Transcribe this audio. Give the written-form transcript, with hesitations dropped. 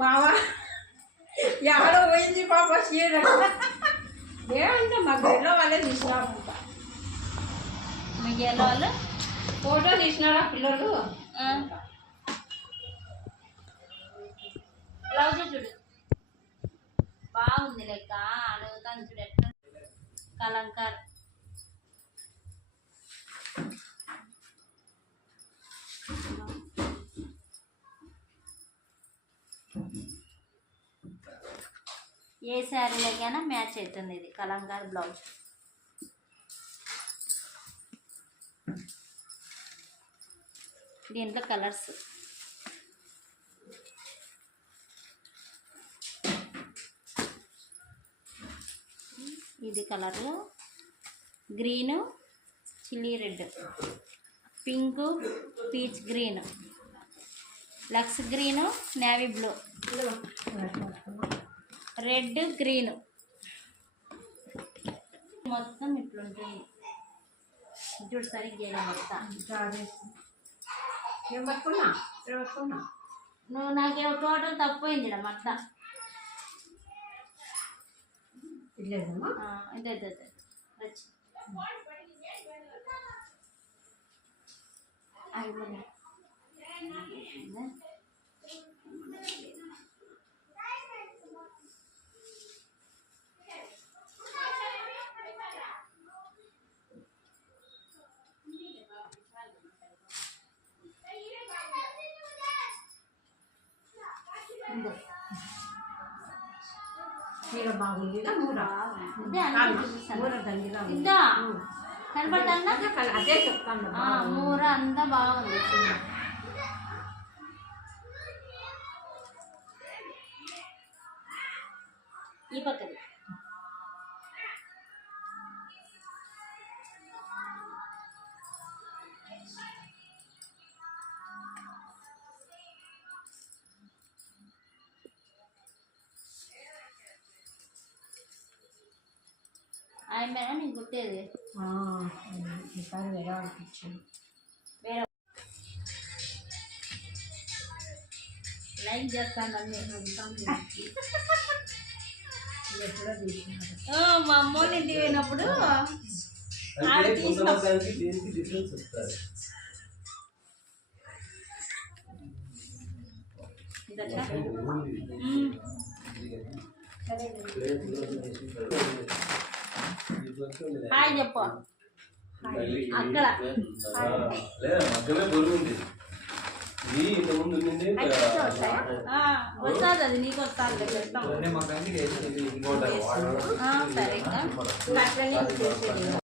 బావా ఎవడో పోయింది పాప చీర ఏమంటే మా గెల్లో వాళ్ళే తీసినారంట. మీ గెల్లో వాళ్ళు ఫోటో తీసినారా పిల్లలు? బ్లౌజ్ చూడు బాగుంది లెక్క అడుగుతాను చూడు ఎట్లా కలంకార్. ఏ శారీలకైనా మ్యాచ్ అవుతుంది ఇది కలంకార్ బ్లౌజ్. దీంట్లో కలర్స్ ఇది colour green, chilli red, pink, peach green, లక్స్ green, navy blue, red, green మొత్తం ఇట్లుంటుంది చూడు. సరిగ్గా మొత్తం నువ్వు నాకేమో టోటల్ తక్కువైంది మొత్తం. ఇదే వచ్చి బాగుంది కనపడతా అదే చెప్తాను. మూర అంతా బాగుంది. ఈ పక్కది ఆయన నీకు గుర్తేది వేరే అనిపించింది. వేరే లైక్ చేస్తాను మా అమ్మ ఇంటికి పోయినప్పుడు హాయ్ చెప్పు అక్కడ వస్తుంది అది నీకు వస్తుంది సరే